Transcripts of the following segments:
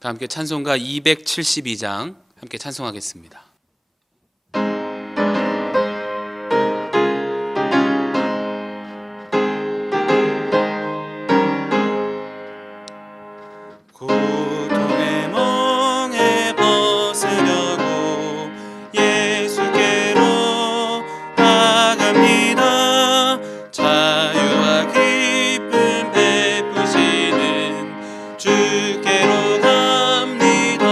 다 함께 찬송가 272장 함께 찬송하겠습니다. 고통의 멍에 벗으려고 예수께로 나갑니다. 자유와 기쁨 베푸시는 주께로 갑니다.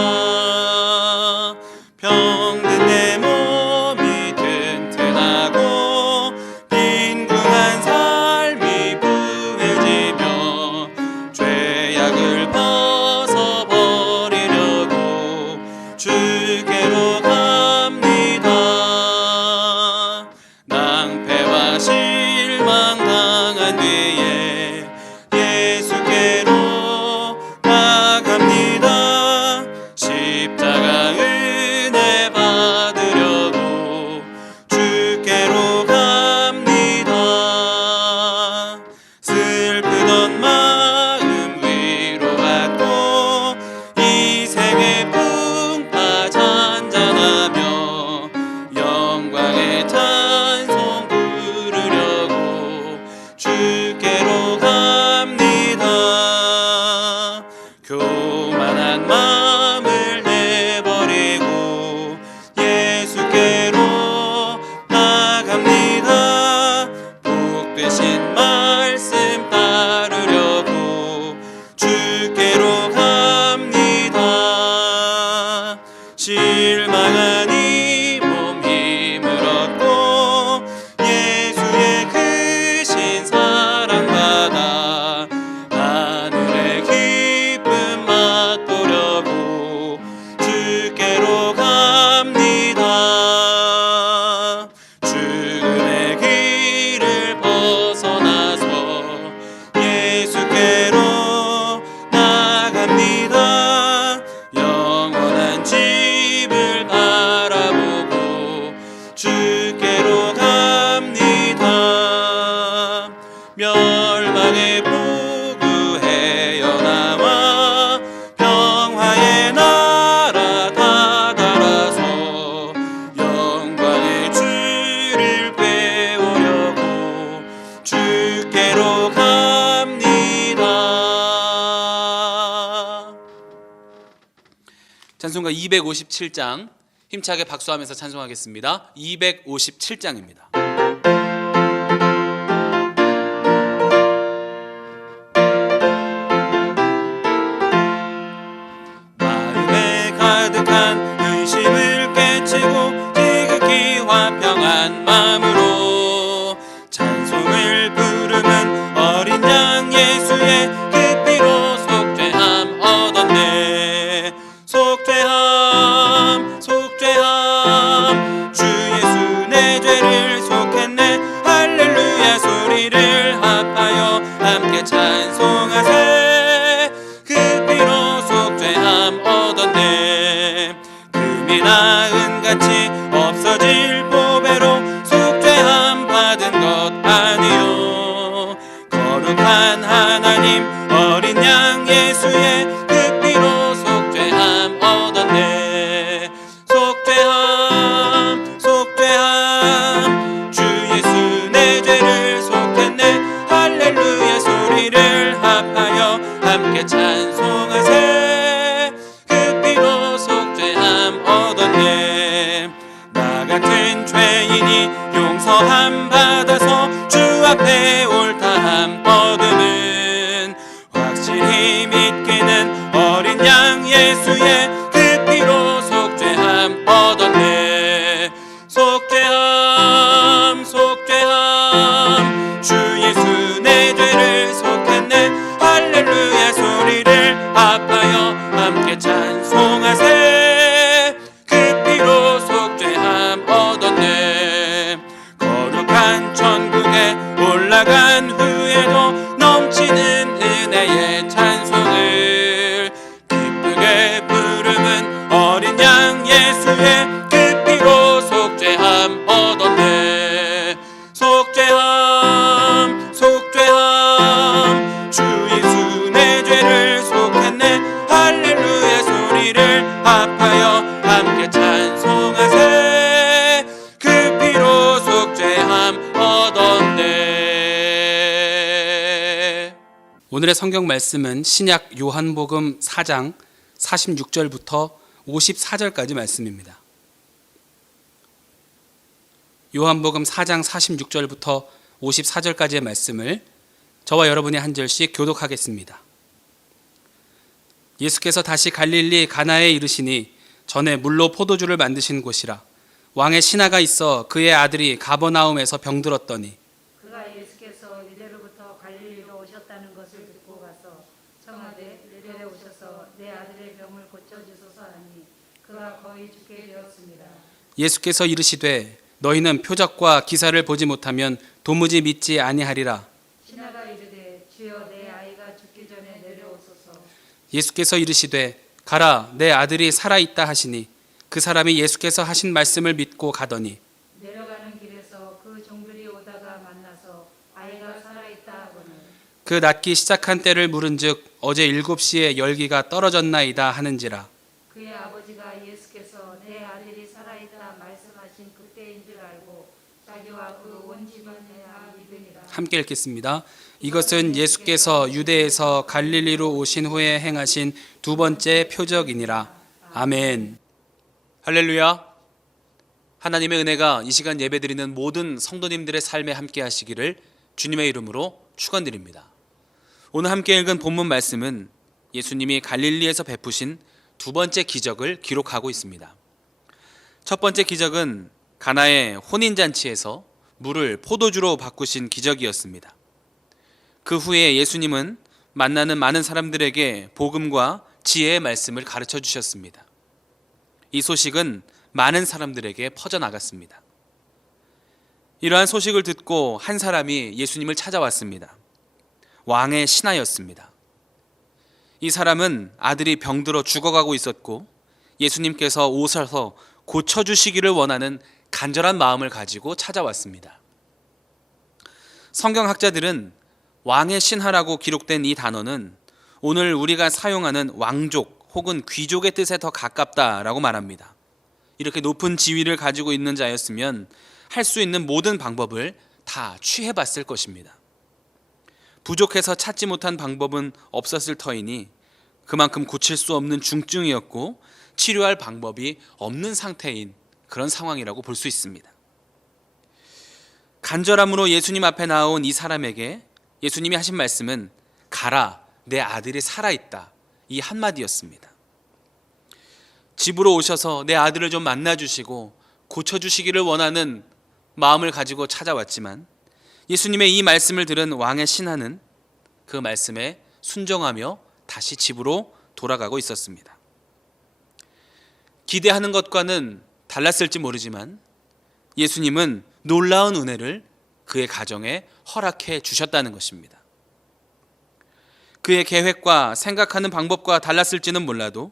병든 내 몸이 튼튼하고 빈궁한 삶이 부해지며 죄악을 벗어버리려고 주께로 갑니다. 낭패와 실망 당한 뒤에 예수께로 나갑니다. 십자가 은혜 받으려고 주께로 갑니다. 슬프던 마음 위로받고 이 생의 풍파 잔잔하며 영광의 찬송 부르려고 주께로 갑니다. 교만한 마음을 내버리고 예수께로 나갑니다. 복 되신 말씀 따르려고 주께로 갑니다. 실망한 이 몸 힘을 얻고 예수의 크신 사랑받아 하늘의 기쁨 맛보려고 주께로 갑니다. 죽음의 길을 벗어나서 예수께로 나갑니다. 영원한 집을 바라보고 주께로 갑니다. 멸망의 포구에 나와 평화의 나라 다다라서 영광의 주를 배우려고 주께로 갑니다. 찬송가 257장 힘차게 박수하면서 찬송하겠습니다. 257장입니다. 마음에 가득한 근심을 깨치고 지극히 화평한 마음으로 찬송을 부르는 어린 양 예수의 그 피로 속죄함 얻었네. 속죄함 속죄함 주 예수 내 죄를 속했네. 할렐루야 소리를 합하여 함께 찬송하세. 그 피로 속죄함 얻었네. 금이나 은같이 없어질 보배로 속죄함 받은 것 아니요. 거룩한 하나님 어린 양 예수의 그 피로 속죄함 얻었네. 속죄함 속죄함 주 예수 내 죄를 속했네. 할렐루야 소리를 합하여 함께 찬송하세. 그 피로 속죄함 얻었네. 나 같은 죄인이 용서함 받아서 주 앞에 옳다함 얻음은 확실히 믿기는 어린 양 예수의 그 피로 속죄함 얻었네. 속죄함 속죄함 주 예수 내 죄를 속했네. 할렐루야 소리를 합하여 함께 찬송하세. 그 피로 속죄함 얻었네. 거룩한 천국에 올라간 후에도 넘치 오늘의 성경 말씀은 신약 요한복음 4장 46절부터 54절까지 말씀입니다. 요한복음 4장 46절부터 54절까지의 말씀을 저와 여러분이 한 절씩 교독하겠습니다. 예수께서 다시 갈릴리 가나에 이르시니 전에 물로 포도주를 만드신 곳이라. 왕의 신하가 있어 그의 아들이 가버나움에서 병들었더니 그가 예수께서 유대로부터 갈릴리로 오셨다는 것을 듣고 가서 청하되 내려오셔서 내 아들의 병을 고쳐주소서 하니 그가 거의 죽게 되었습니다. 예수께서 이르시되 너희는 표적과 기사를 보지 못하면 도무지 믿지 아니하리라. 신하가 이르되 주여 내 아이가 죽기 전에 내려오소서. 예수께서 이르시되 가라 내 아들이 살아있다 하시니 그 사람이 예수께서 하신 말씀을 믿고 가더니 내려가는 길에서 그 종들이 오다가 만나서 아이가 살아있다 하거늘 그 낫기 시작한 때를 물은즉 어제 7시에 열기가 떨어졌나이다 하는지라. 그의 아버지가 예수께서 내 아들이 살아있다 말씀하신 그때인 줄 알고 자기와 그 온 집안이 다 믿으니라. 함께 읽겠습니다. 이것은 예수께서 유대에서 갈릴리로 오신 후에 행하신 두 번째 표적이니라. 아멘. 할렐루야. 하나님의 은혜가 이 시간 예배드리는 모든 성도님들의 삶에 함께 하시기를 주님의 이름으로 축원드립니다. 오늘 함께 읽은 본문 말씀은 예수님이 갈릴리에서 베푸신 두 번째 기적을 기록하고 있습니다. 첫 번째 기적은 가나의 혼인잔치에서 물을 포도주로 바꾸신 기적이었습니다. 그 후에 예수님은 만나는 많은 사람들에게 복음과 지혜의 말씀을 가르쳐 주셨습니다. 이 소식은 많은 사람들에게 퍼져나갔습니다. 이러한 소식을 듣고 한 사람이 예수님을 찾아왔습니다. 왕의 신하였습니다. 이 사람은 아들이 병들어 죽어가고 있었고 예수님께서 오셔서 고쳐주시기를 원하는 간절한 마음을 가지고 찾아왔습니다. 성경학자들은 왕의 신하라고 기록된 이 단어는 오늘 우리가 사용하는 왕족 혹은 귀족의 뜻에 더 가깝다라고 말합니다. 이렇게 높은 지위를 가지고 있는 자였으면 할 수 있는 모든 방법을 다 취해봤을 것입니다. 부족해서 찾지 못한 방법은 없었을 터이니 그만큼 고칠 수 없는 중증이었고 치료할 방법이 없는 상태인 그런 상황이라고 볼 수 있습니다. 간절함으로 예수님 앞에 나온 이 사람에게 예수님이 하신 말씀은 가라, 내 아들이 살아있다. 이 한마디였습니다. 집으로 오셔서 내 아들을 좀 만나주시고 고쳐주시기를 원하는 마음을 가지고 찾아왔지만 예수님의 이 말씀을 들은 왕의 신하는 그 말씀에 순종하며 다시 집으로 돌아가고 있었습니다. 기대하는 것과는 달랐을지 모르지만 예수님은 놀라운 은혜를 그의 가정에 허락해 주셨다는 것입니다. 그의 계획과 생각하는 방법과 달랐을지는 몰라도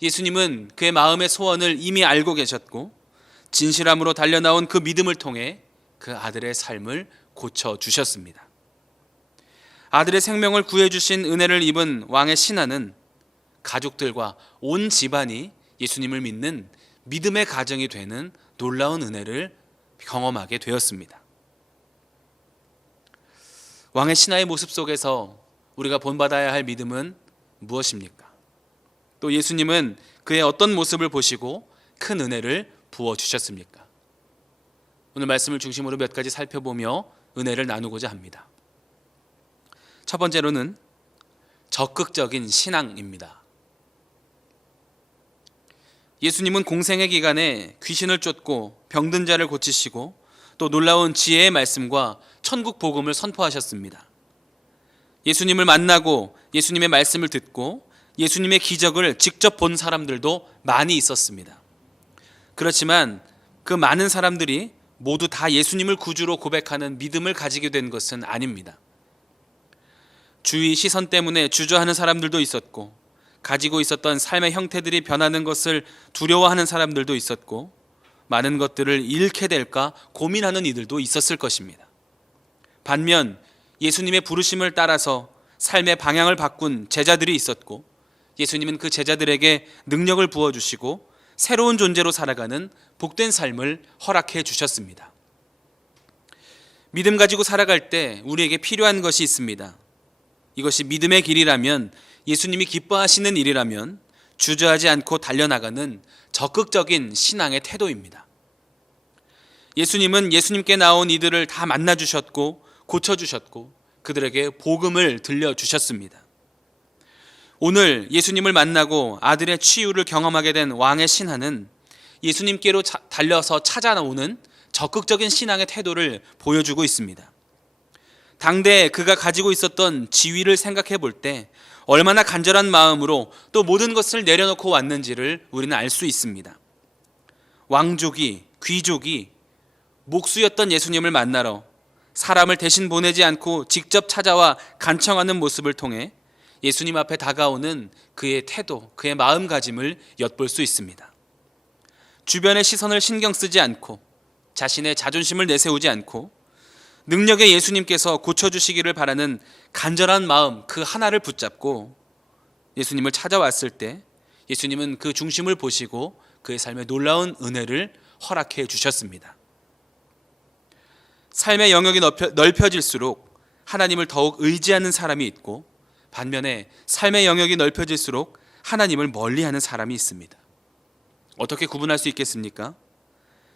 예수님은 그의 마음의 소원을 이미 알고 계셨고 진실함으로 달려나온 그 믿음을 통해 그 아들의 삶을 고쳐주셨습니다. 아들의 생명을 구해주신 은혜를 입은 왕의 신하는 가족들과 온 집안이 예수님을 믿는 믿음의 가정이 되는 놀라운 은혜를 경험하게 되었습니다. 왕의 신하의 모습 속에서 우리가 본받아야 할 믿음은 무엇입니까? 또 예수님은 그의 어떤 모습을 보시고 큰 은혜를 부어주셨습니까? 오늘 말씀을 중심으로 몇 가지 살펴보며 은혜를 나누고자 합니다. 첫 번째로는 적극적인 신앙입니다. 예수님은 공생의 기간에 귀신을 쫓고 병든 자를 고치시고 또 놀라운 지혜의 말씀과 천국 복음을 선포하셨습니다. 예수님을 만나고 예수님의 말씀을 듣고 예수님의 기적을 직접 본 사람들도 많이 있었습니다. 그렇지만 그 많은 사람들이 모두 다 예수님을 구주로 고백하는 믿음을 가지게 된 것은 아닙니다. 주위 시선 때문에 주저하는 사람들도 있었고 가지고 있었던 삶의 형태들이 변하는 것을 두려워하는 사람들도 있었고 많은 것들을 잃게 될까 고민하는 이들도 있었을 것입니다. 반면 예수님의 부르심을 따라서 삶의 방향을 바꾼 제자들이 있었고 예수님은 그 제자들에게 능력을 부어주시고 새로운 존재로 살아가는 복된 삶을 허락해 주셨습니다. 믿음 가지고 살아갈 때 우리에게 필요한 것이 있습니다. 이것이 믿음의 길이라면, 예수님이 기뻐하시는 일이라면 주저하지 않고 달려나가는 적극적인 신앙의 태도입니다. 예수님은 예수님께 나온 이들을 다 만나주셨고 고쳐주셨고 그들에게 복음을 들려주셨습니다. 오늘 예수님을 만나고 아들의 치유를 경험하게 된 왕의 신하는 예수님께로 달려서 찾아오는 적극적인 신앙의 태도를 보여주고 있습니다. 당대에 그가 가지고 있었던 지위를 생각해 볼 때 얼마나 간절한 마음으로 또 모든 것을 내려놓고 왔는지를 우리는 알 수 있습니다. 왕족이, 귀족이 목수였던 예수님을 만나러 사람을 대신 보내지 않고 직접 찾아와 간청하는 모습을 통해 예수님 앞에 다가오는 그의 태도, 그의 마음가짐을 엿볼 수 있습니다. 주변의 시선을 신경 쓰지 않고 자신의 자존심을 내세우지 않고 능력의 예수님께서 고쳐주시기를 바라는 간절한 마음 그 하나를 붙잡고 예수님을 찾아왔을 때 예수님은 그 중심을 보시고 그의 삶에 놀라운 은혜를 허락해 주셨습니다. 삶의 영역이 넓혀질수록 하나님을 더욱 의지하는 사람이 있고 반면에 삶의 영역이 넓혀질수록 하나님을 멀리하는 사람이 있습니다. 어떻게 구분할 수 있겠습니까?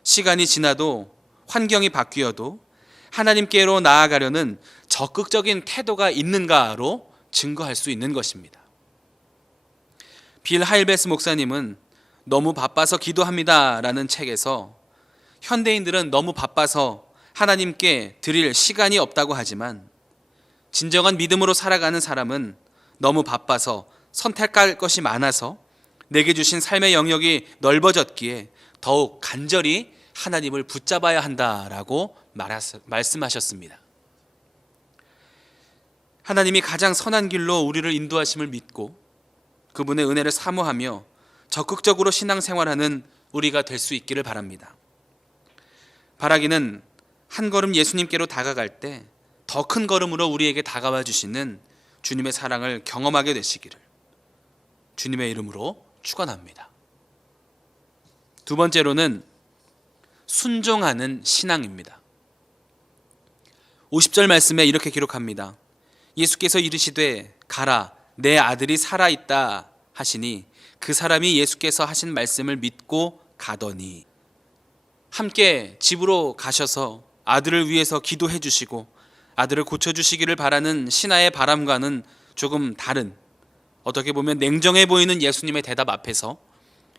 시간이 지나도 환경이 바뀌어도 하나님께로 나아가려는 적극적인 태도가 있는가로 증거할 수 있는 것입니다. 빌 하일베스 목사님은 너무 바빠서 기도합니다 라는 책에서 현대인들은 너무 바빠서 하나님께 드릴 시간이 없다고 하지만 진정한 믿음으로 살아가는 사람은 너무 바빠서 선택할 것이 많아서 내게 주신 삶의 영역이 넓어졌기에 더욱 간절히 하나님을 붙잡아야 한다라고 말씀하셨습니다. 하나님이 가장 선한 길로 우리를 인도하심을 믿고 그분의 은혜를 사모하며 적극적으로 신앙생활하는 우리가 될 수 있기를 바랍니다. 바라기는 한 걸음 예수님께로 다가갈 때 더 큰 걸음으로 우리에게 다가와 주시는 주님의 사랑을 경험하게 되시기를 주님의 이름으로 축원합니다. 두 번째로는 순종하는 신앙입니다. 50절 말씀에 이렇게 기록합니다. 예수께서 이르시되 가라 내 아들이 살아있다 하시니 그 사람이 예수께서 하신 말씀을 믿고 가더니. 함께 집으로 가셔서 아들을 위해서 기도해 주시고 아들을 고쳐주시기를 바라는 신하의 바람과는 조금 다른, 어떻게 보면 냉정해 보이는 예수님의 대답 앞에서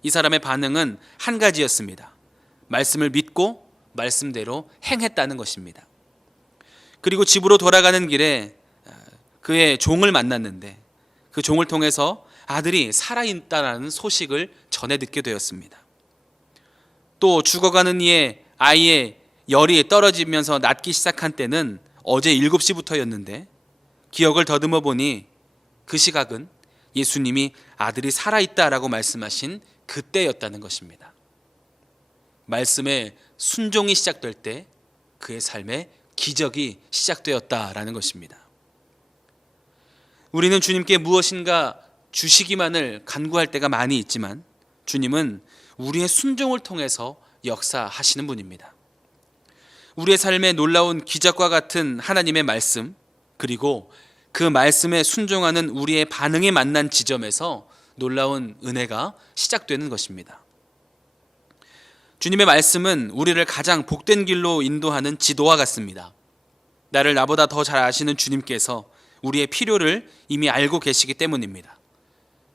이 사람의 반응은 한 가지였습니다. 말씀을 믿고 말씀대로 행했다는 것입니다. 그리고 집으로 돌아가는 길에 그의 종을 만났는데 그 종을 통해서 아들이 살아있다는 소식을 전해 듣게 되었습니다. 또 죽어가는 이의 아이의 열이 떨어지면서 낫기 시작한 때는 어제 7시부터였는데 기억을 더듬어 보니 그 시각은 예수님이 아들이 살아있다라고 말씀하신 그때였다는 것입니다. 말씀에 순종이 시작될 때 그의 삶에 기적이 시작되었다라는 것입니다. 우리는 주님께 무엇인가 주시기만을 간구할 때가 많이 있지만 주님은 우리의 순종을 통해서 역사하시는 분입니다. 우리의 삶에 놀라운 기적과 같은 하나님의 말씀, 그리고 그 말씀에 순종하는 우리의 반응이 만난 지점에서 놀라운 은혜가 시작되는 것입니다. 주님의 말씀은 우리를 가장 복된 길로 인도하는 지도와 같습니다. 나를 나보다 더 잘 아시는 주님께서 우리의 필요를 이미 알고 계시기 때문입니다.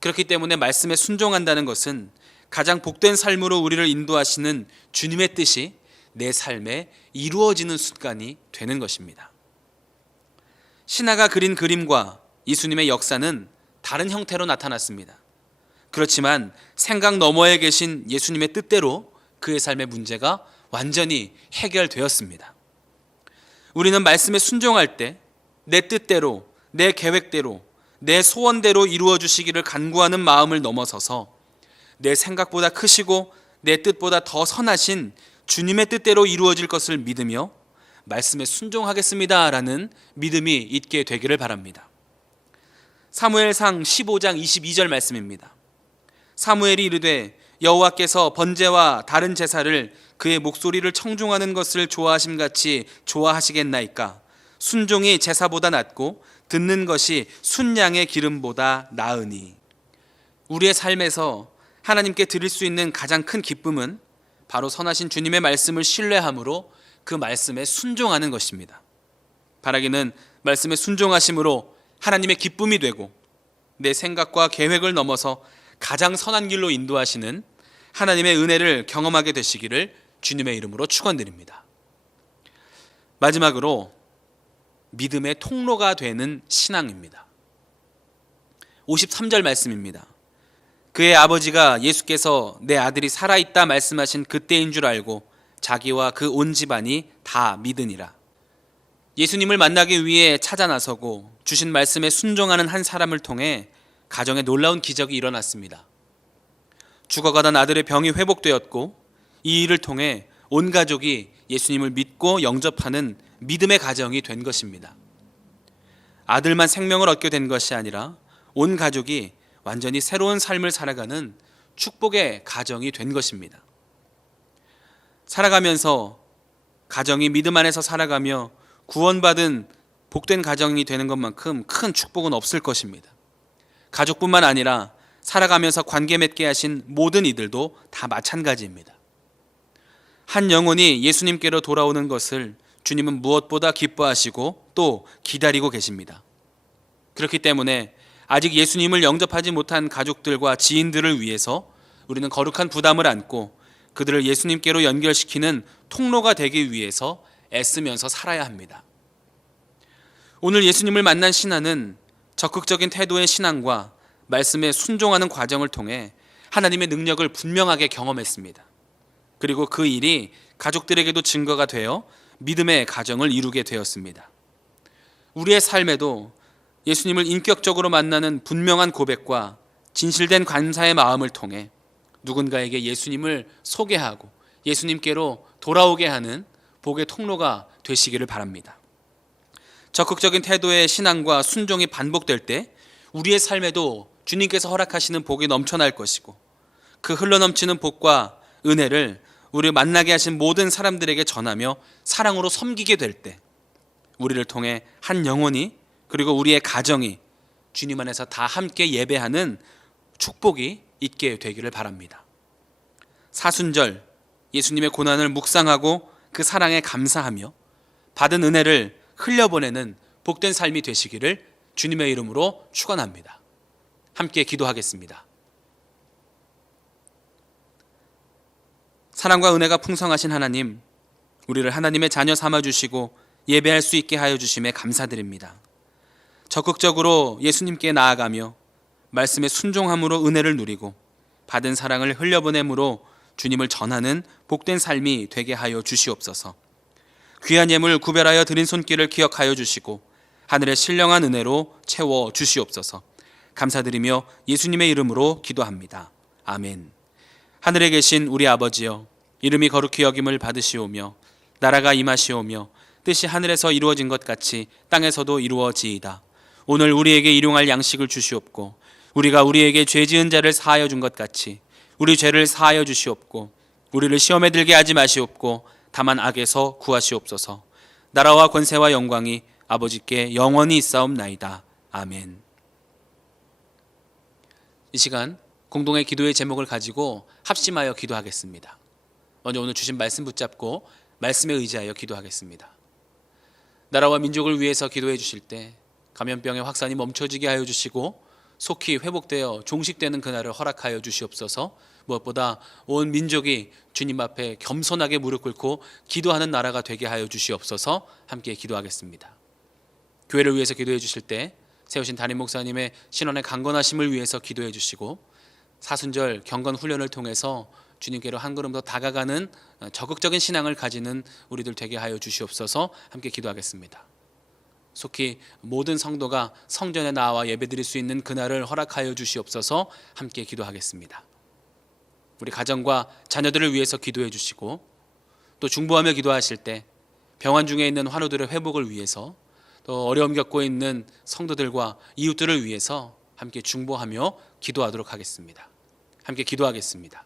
그렇기 때문에 말씀에 순종한다는 것은 가장 복된 삶으로 우리를 인도하시는 주님의 뜻이 내 삶에 이루어지는 순간이 되는 것입니다. 신하가 그린 그림과 예수님의 역사는 다른 형태로 나타났습니다. 그렇지만 생각 너머에 계신 예수님의 뜻대로 그의 삶의 문제가 완전히 해결되었습니다. 우리는 말씀에 순종할 때 내 뜻대로, 내 계획대로, 내 소원대로 이루어 주시기를 간구하는 마음을 넘어서서 내 생각보다 크시고 내 뜻보다 더 선하신 주님의 뜻대로 이루어질 것을 믿으며 말씀에 순종하겠습니다라는 믿음이 있게 되기를 바랍니다. 사무엘상 15장 22절 말씀입니다. 사무엘이 이르되 여호와께서 번제와 다른 제사를 그의 목소리를 청중하는 것을 좋아하심같이 좋아하시겠나이까? 순종이 제사보다 낫고 듣는 것이 순양의 기름보다 나으니. 우리의 삶에서 하나님께 드릴 수 있는 가장 큰 기쁨은 바로 선하신 주님의 말씀을 신뢰함으로 그 말씀에 순종하는 것입니다. 바라기는 말씀에 순종하심으로 하나님의 기쁨이 되고 내 생각과 계획을 넘어서 가장 선한 길로 인도하시는 하나님의 은혜를 경험하게 되시기를 주님의 이름으로 축원드립니다. 마지막으로 믿음의 통로가 되는 신앙입니다. 53절 말씀입니다. 그의 아버지가 예수께서 내 아들이 살아있다 말씀하신 그때인 줄 알고 자기와 그 온 집안이 다 믿으니라. 예수님을 만나기 위해 찾아 나서고 주신 말씀에 순종하는 한 사람을 통해 가정에 놀라운 기적이 일어났습니다. 죽어가던 아들의 병이 회복되었고 이 일을 통해 온 가족이 예수님을 믿고 영접하는 믿음의 가정이 된 것입니다. 아들만 생명을 얻게 된 것이 아니라 온 가족이 완전히 새로운 삶을 살아가는 축복의 가정이 된 것입니다. 살아가면서 가정이 믿음 안에서 살아가며 구원받은 복된 가정이 되는 것만큼 큰 축복은 없을 것입니다. 가족뿐만 아니라 살아가면서 관계 맺게 하신 모든 이들도 다 마찬가지입니다. 한 영혼이 예수님께로 돌아오는 것을 주님은 무엇보다 기뻐하시고 또 기다리고 계십니다. 그렇기 때문에 아직 예수님을 영접하지 못한 가족들과 지인들을 위해서 우리는 거룩한 부담을 안고 그들을 예수님께로 연결시키는 통로가 되기 위해서 애쓰면서 살아야 합니다. 오늘 예수님을 만난 신하는 적극적인 태도의 신앙과 말씀에 순종하는 과정을 통해 하나님의 능력을 분명하게 경험했습니다. 그리고 그 일이 가족들에게도 증거가 되어 믿음의 가정을 이루게 되었습니다. 우리의 삶에도 예수님을 인격적으로 만나는 분명한 고백과 진실된 감사의 마음을 통해 누군가에게 예수님을 소개하고 예수님께로 돌아오게 하는 복의 통로가 되시기를 바랍니다. 적극적인 태도의 신앙과 순종이 반복될 때 우리의 삶에도 주님께서 허락하시는 복이 넘쳐날 것이고 그 흘러넘치는 복과 은혜를 우리를 만나게 하신 모든 사람들에게 전하며 사랑으로 섬기게 될 때 우리를 통해 한 영혼이 그리고 우리의 가정이 주님 안에서 다 함께 예배하는 축복이 있게 되기를 바랍니다. 사순절 예수님의 고난을 묵상하고 그 사랑에 감사하며 받은 은혜를 흘려보내는 복된 삶이 되시기를 주님의 이름으로 축원합니다. 함께 기도하겠습니다. 사랑과 은혜가 풍성하신 하나님, 우리를 하나님의 자녀 삼아주시고 예배할 수 있게 하여 주심에 감사드립니다. 적극적으로 예수님께 나아가며 말씀에 순종함으로 은혜를 누리고 받은 사랑을 흘려보냄으로 주님을 전하는 복된 삶이 되게 하여 주시옵소서. 귀한 예물 구별하여 드린 손길을 기억하여 주시고 하늘의 신령한 은혜로 채워 주시옵소서. 감사드리며 예수님의 이름으로 기도합니다. 아멘. 하늘에 계신 우리 아버지여, 이름이 거룩히 여김을 받으시오며 나라가 임하시오며 뜻이 하늘에서 이루어진 것 같이 땅에서도 이루어지이다. 오늘 우리에게 일용할 양식을 주시옵고 우리가 우리에게 죄 지은 자를 사하여 준 것 같이 우리 죄를 사하여 주시옵고 우리를 시험에 들게 하지 마시옵고 다만 악에서 구하시옵소서. 나라와 권세와 영광이 아버지께 영원히 있사옵나이다. 아멘. 이 시간 공동의 기도의 제목을 가지고 합심하여 기도하겠습니다. 먼저 오늘 주신 말씀 붙잡고 말씀에 의지하여 기도하겠습니다. 나라와 민족을 위해서 기도해 주실 때 감염병의 확산이 멈춰지게 하여 주시고 속히 회복되어 종식되는 그날을 허락하여 주시옵소서. 무엇보다 온 민족이 주님 앞에 겸손하게 무릎 꿇고 기도하는 나라가 되게 하여 주시옵소서. 함께 기도하겠습니다. 교회를 위해서 기도해 주실 때 세우신 담임 목사님의 신원의 강건하심을 위해서 기도해 주시고 사순절 경건 훈련을 통해서 주님께로 한 걸음 더 다가가는 적극적인 신앙을 가지는 우리들 되게 하여 주시옵소서. 함께 기도하겠습니다. 속히 모든 성도가 성전에 나와 예배드릴 수 있는 그날을 허락하여 주시옵소서. 함께 기도하겠습니다. 우리 가정과 자녀들을 위해서 기도해 주시고 또 중보하며 기도하실 때 병환 중에 있는 환우들의 회복을 위해서 또 어려움 겪고 있는 성도들과 이웃들을 위해서 함께 중보하며 기도하도록 하겠습니다. 함께 기도하겠습니다.